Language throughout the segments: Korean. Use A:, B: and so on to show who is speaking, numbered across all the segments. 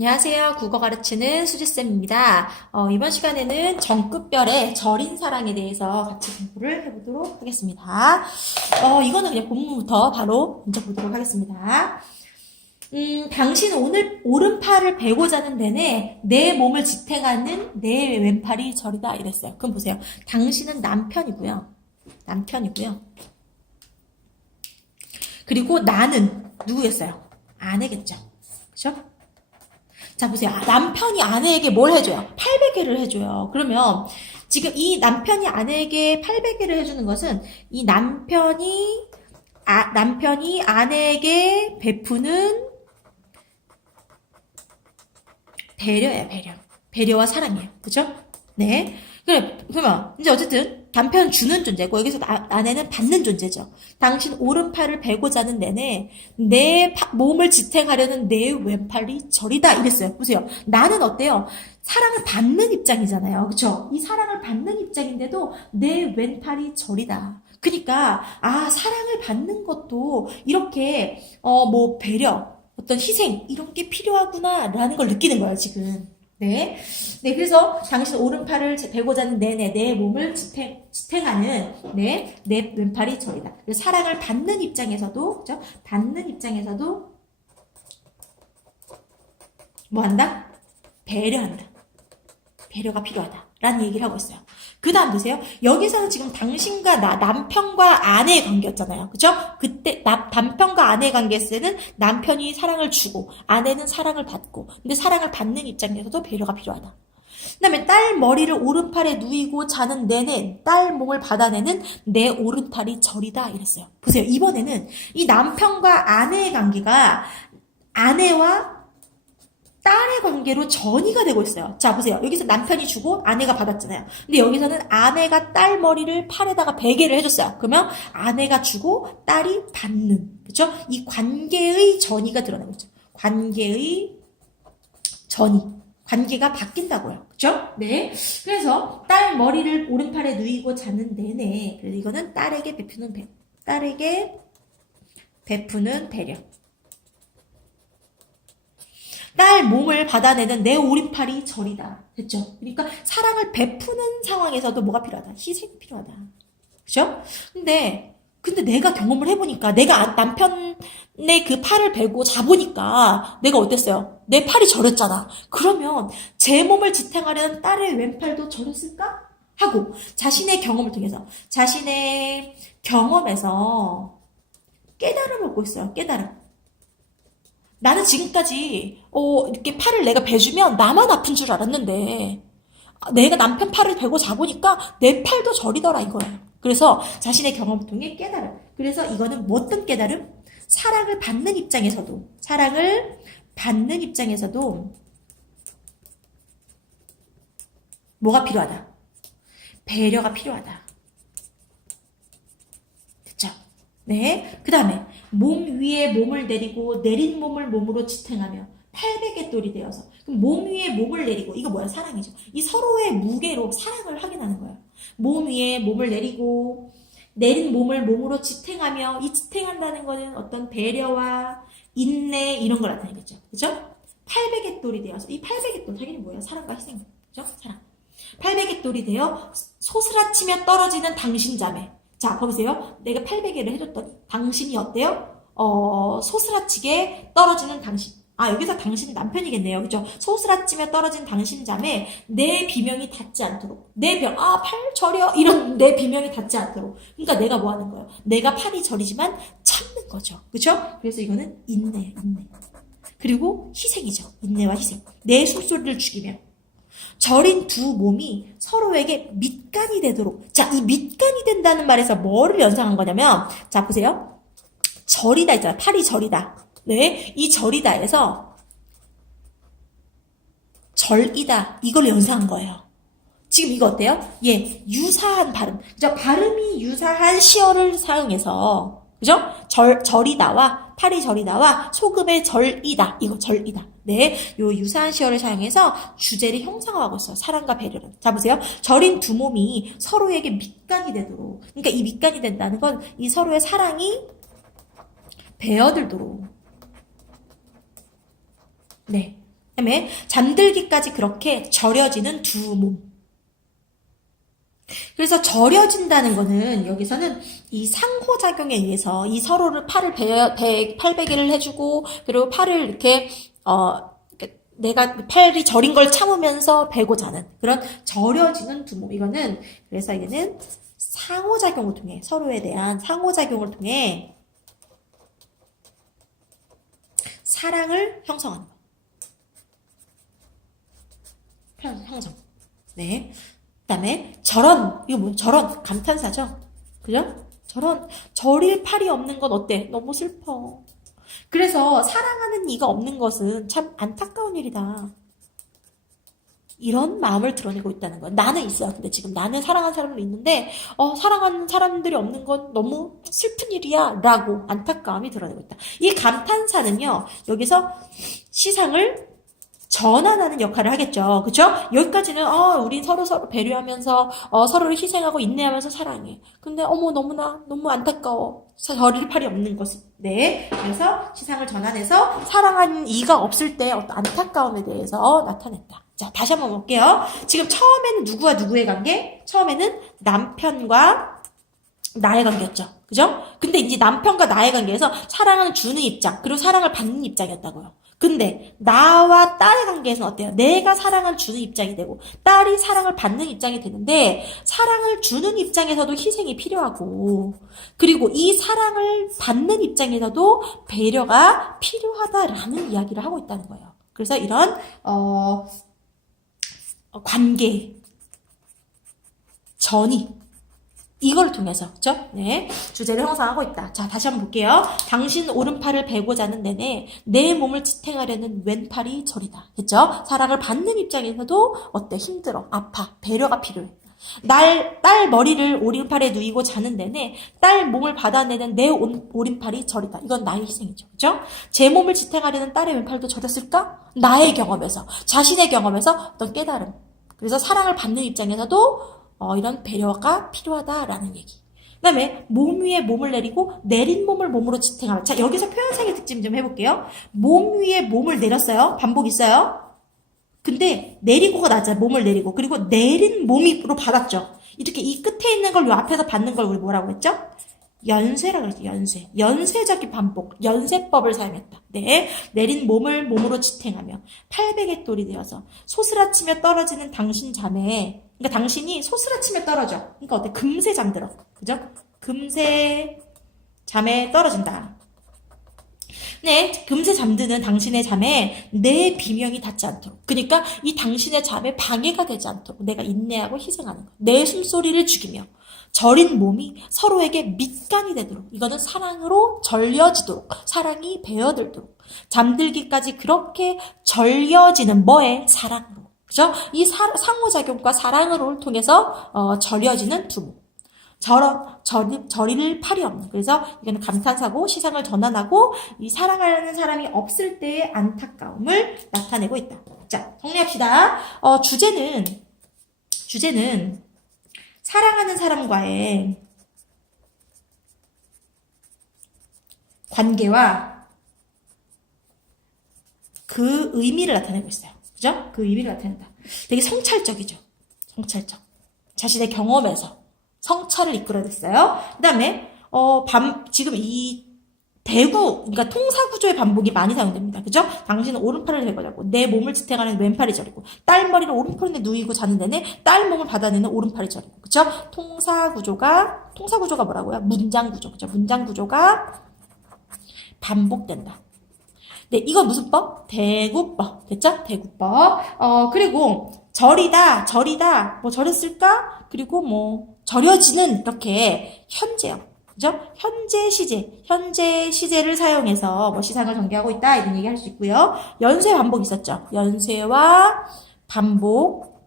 A: 안녕하세요. 국어 가르치는 수지쌤입니다. 어, 이번 시간에는 정급별의 절인 사랑에 대해서 같이 공부를 해보도록 하겠습니다. 어, 이거는 그냥 본문부터 바로 먼저 보도록 하겠습니다. 음, 당신 오늘 오른팔을 베고 자는 내내 내 몸을 지탱하는 내 왼팔이 절이다 이랬어요. 그럼 보세요. 당신은 남편이고요. 남편이고요. 그리고 나는 누구겠어요? 아내겠죠. 그죠? 자, 보세요. 아, 남편이 아내에게 뭘 해줘요? 800개를 해줘요. 그러면 지금 이 남편이 아내에게 800개를 해주는 것은 이 남편이, 아, 남편이 아내에게 베푸는 배려예요, 배려. 배려와 사랑이에요. 그죠? 네. 그래, 그러면, 이제 어쨌든, 남편은 주는 존재고, 여기서 나- 아내는 받는 존재죠. 당신 오른팔을 베고 자는 내내, 내 파- 몸을 지탱하려는 내 왼팔이 저리다. 이랬어요. 보세요. 나는 어때요? 사랑을 받는 입장이잖아요. 그쵸? 이 사랑을 받는 입장인데도 내 왼팔이 저리다. 그니까, 아, 사랑을 받는 것도 이렇게, 어, 뭐, 배려, 어떤 희생, 이런 게 필요하구나, 라는 걸 느끼는 거예요, 지금. 네. 네, 그래서 당신 오른팔을 베고 자는 내내 내 몸을 지탱, 지탱하는 네, 내 왼팔이 저리다. 사랑을 받는 입장에서도, 그죠? 받는 입장에서도 뭐 한다? 배려한다. 배려가 필요하다. 라는 얘기를 하고 있어요. 그 다음 보세요. 여기서는 지금 당신과 나, 남편과 아내의 관계였잖아요. 그죠? 그때, 남, 남편과 아내의 관계였을 때는 남편이 사랑을 주고, 아내는 사랑을 받고, 근데 사랑을 받는 입장에서도 배려가 필요하다. 그 다음에 딸 머리를 오른팔에 누이고 자는 내내 딸 몸을 받아내는 내 오른팔이 저리다 이랬어요. 보세요. 이번에는 이 남편과 아내의 관계가 아내와 딸의 관계로 전이가 되고 있어요. 자, 보세요. 여기서 남편이 주고 아내가 받았잖아요. 근데 여기서는 아내가 딸 머리를 팔에다가 베개를 해줬어요. 그러면 아내가 주고 딸이 받는. 그죠? 이 관계의 전이가 드러나고 있죠. 관계의 전이. 관계가 바뀐다고요. 그죠? 네. 그래서 딸 머리를 오른팔에 누이고 자는 내내. 그래서 이거는 딸에게 베푸는 배, 딸에게 베푸는 배려. 딸 몸을 받아내는 내 오른팔이 절이다. 됐죠? 그러니까 사랑을 베푸는 상황에서도 뭐가 필요하다? 희생이 필요하다. 그죠? 근데, 근데 내가 경험을 해보니까, 내가 남편의 그 팔을 베고 자보니까, 내가 어땠어요? 내 팔이 저렸잖아. 그러면, 제 몸을 지탱하려는 딸의 왼팔도 저렸을까? 하고, 자신의 경험을 통해서, 자신의 경험에서 깨달음을 얻고 있어요. 깨달음. 나는 지금까지 어, 이렇게 팔을 내가 베주면 나만 아픈 줄 알았는데 아, 내가 남편 팔을 베고 자보니까 내 팔도 저리더라 이거예요. 그래서 자신의 경험을 통해 깨달음. 그래서 이거는 뭐 어떤 깨달음? 사랑을 받는 입장에서도 사랑을 받는 입장에서도 뭐가 필요하다? 배려가 필요하다. 됐죠? 네. 그 다음에 몸 위에 몸을 내리고 내린 몸을 몸으로 지탱하며 800의 똘이 되어서 그럼 몸 위에 몸을 내리고 이거 뭐야? 사랑이죠. 이 서로의 무게로 사랑을 확인하는 거예요 몸 위에 몸을 내리고 내린 몸을 몸으로 지탱하며 이 지탱한다는 거는 어떤 배려와 인내 이런 걸 나타내겠죠. 그죠? 800의 똘이 되어서 이 800의 똘 당연히 뭐예요 사랑과 희생 그죠. 사랑. 800의 똘이 되어 소스라치며 떨어지는 당신 자매 자, 보세요. 내가 800개를 해줬더니 당신이 어때요? 어, 소스라치게 떨어지는 당신. 아, 여기서 당신이 남편이겠네요. 그죠? 소스라치며 떨어진 당신 잠에 내 비명이 닿지 않도록. 내 병, 아, 팔 저려. 이런 내 비명이 닿지 않도록. 그러니까 내가 뭐 하는 거예요? 내가 팔이 저리지만 참는 거죠. 그죠? 그래서 이거는 인내, 인내. 그리고 희생이죠. 인내와 희생. 내 숨소리를 죽이며. 절인 두 몸이 서로에게 밑간이 되도록. 자, 이 밑간이 된다는 말에서 뭐를 연상한 거냐면, 자, 보세요. 절이다 있잖아. 팔이 절이다. 네. 이 절이다에서 절이다. 이걸 연상한 거예요. 지금 이거 어때요? 예, 유사한 발음. 그죠? 발음이 유사한 시어를 사용해서, 그죠? 절, 절이다와, 팔이 절이다와, 소금의 절이다. 이거 절이다. 네, 요 유사한 시어를 사용해서 주제를 형상화하고 있어요. 사랑과 배려를. 자, 보세요. 절인 두 몸이 서로에게 밑간이 되도록. 그러니까 이 밑간이 된다는 건 이 서로의 사랑이 배어들도록. 네. 그다음에 잠들기까지 그렇게 절여지는 두 몸. 그래서 절여진다는 거는 여기서는 이 상호작용에 의해서 이 서로를 팔을 배, 배, 팔베개를 해주고 그리고 팔을 이렇게 어 내가 팔이 저린 걸 참으면서 베고 자는 그런 절여지는 두 몸. 이거는 그래서 이게는 상호작용을 통해 서로에 대한 상호작용을 통해 사랑을 형성하는 거. 형- 형성. 네. 그다음에 저런 이거 뭐 저런 감탄사죠. 그죠? 저런 절일 팔이 없는 건 어때? 너무 슬퍼. 그래서 사랑하는 이가 없는 것은 참 안타까운 일이다. 이런 마음을 드러내고 있다는 거야. 나는 있어요. 근데 지금 나는 사랑하는 사람도 있는데, 어, 사랑하는 사람들이 없는 건 너무 슬픈 일이야. 라고 안타까움이 드러내고 있다. 이 감탄사는요, 여기서 시상을 전환하는 역할을 하겠죠. 그쵸? 여기까지는, 어, 우린 서로 서로 배려하면서, 어, 서로를 희생하고 인내하면서 사랑해. 근데, 어머, 너무나, 너무 안타까워. 저릴 팔이 없는 것은. 네. 그래서 시상을 전환해서 사랑하는 이가 없을 때 어떤 안타까움에 대해서 나타냈다. 자, 다시 한번 볼게요. 지금 처음에는 누구와 누구의 관계? 처음에는 남편과 나의 관계였죠. 그죠? 근데 이제 남편과 나의 관계에서 사랑을 주는 입장, 그리고 사랑을 받는 입장이었다고요. 근데 나와 딸의 관계에서는 어때요? 내가 사랑을 주는 입장이 되고 딸이 사랑을 받는 입장이 되는데 사랑을 주는 입장에서도 희생이 필요하고 그리고 이 사랑을 받는 입장에서도 배려가 필요하다라는 이야기를 하고 있다는 거예요. 그래서 이런 어, 어, 관계 전이 이걸 통해서 그죠? 네 주제를 형성하고 있다. 자 다시 한번 볼게요. 당신 오른팔을 베고 자는 내내 내 몸을 지탱하려는 왼팔이 저리다. 그죠? 사랑을 받는 입장에서도 어때 힘들어 아파 배려가 필요해. 날, 딸 머리를 오른팔에 누이고 자는 내내 딸 몸을 받아내는 내 온- 오른팔이 저리다. 이건 나의 희생이죠. 그죠? 제 몸을 지탱하려는 딸의 왼팔도 저렸을까? 나의 경험에서, 자신의 경험에서 어떤 깨달음. 그래서 사랑을 받는 입장에서도 어, 이런 배려가 필요하다라는 얘기. 그 다음에 몸 위에 몸을 내리고 내린 몸을 몸으로 지탱하라. 자, 여기서 표현상의 특징 좀 해볼게요. 몸 위에 몸을 내렸어요. 반복 있어요. 근데 내리고가 낮아요. 몸을 내리고. 그리고 내린 몸으로 받았죠. 이렇게 이 끝에 있는 걸 요 앞에서 받는 걸 우리 뭐라고 했죠? 연쇄라고 그랬죠. 연쇄. 연쇄적인 반복. 연쇄법을 사용했다. 네. 내린 몸을 몸으로 지탱하며 팔백의 돌이 되어서 소스라치며 떨어지는 당신 잠에 그러니까 당신이 소스라치며 떨어져. 그러니까 어때? 금세 잠들어. 그죠? 금세 잠에 떨어진다. 네, 금세 잠드는 당신의 잠에 내 비명이 닿지 않도록. 그러니까 이 당신의 잠에 방해가 되지 않도록 내가 인내하고 희생하는 거. 내 숨소리를 죽이며 절인 몸이 서로에게 밑간이 되도록. 이거는 사랑으로 절여지도록. 사랑이 배어들도록. 잠들기까지 그렇게 절여지는 뭐에? 사랑으로. 그죠? 이 사- 상호작용과 사랑을 통해서 어, 절여지는 두모. 저런 저리, 저릴 팔이 없는. 그래서 이거는 감탄사고 시상을 전환하고 이 사랑하는 사람이 없을 때의 안타까움을 나타내고 있다. 자, 정리합시다. 어, 주제는 주제는 사랑하는 사람과의 관계와 그 의미를 나타내고 있어요. 그죠? 그 의미를 나타낸다. 되게 성찰적이죠. 성찰적. 자신의 경험에서 성찰을 이끌어냈어요. 그 다음에, 어, 밤, 지금 이 대구, 그러니까 통사구조의 반복이 많이 사용됩니다. 그죠? 당신은 오른팔을 대고 자고, 내 몸을 지탱하는 왼팔이 저리고, 딸 머리를 오른팔에 누이고 자는 데는 딸 몸을 받아내는 오른팔이 저리고, 그죠? 통사구조가, 통사구조가 뭐라고요? 문장구조, 그죠? 문장구조가 반복된다. 네, 이거 무슨 법? 대구법. 됐죠? 대구법. 어, 그리고 절이다, 절이다, 뭐 절였을까? 그리고 뭐 절여지는 이렇게 현재요. 그죠? 현재 시제, 현재 시제를 사용해서 뭐 시상을 전개하고 있다 이런 얘기 할 수 있고요. 연쇄 반복 있었죠. 연쇄와 반복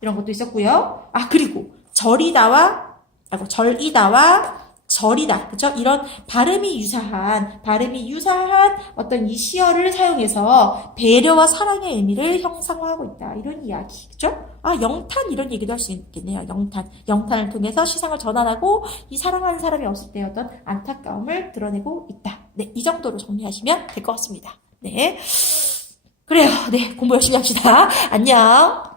A: 이런 것도 있었고요. 아 그리고 절이다와 아고 절이다와 절이다. 그죠? 이런 발음이 유사한, 발음이 유사한 어떤 이 시어를 사용해서 배려와 사랑의 의미를 형상화하고 있다. 이런 이야기. 그죠? 아, 영탄 이런 얘기도 할 수 있겠네요. 영탄. 영탄을 통해서 시상을 전환하고 이 사랑하는 사람이 없을 때 어떤 안타까움을 드러내고 있다. 네, 이 정도로 정리하시면 될 것 같습니다. 네. 그래요. 네, 공부 열심히 합시다. 안녕.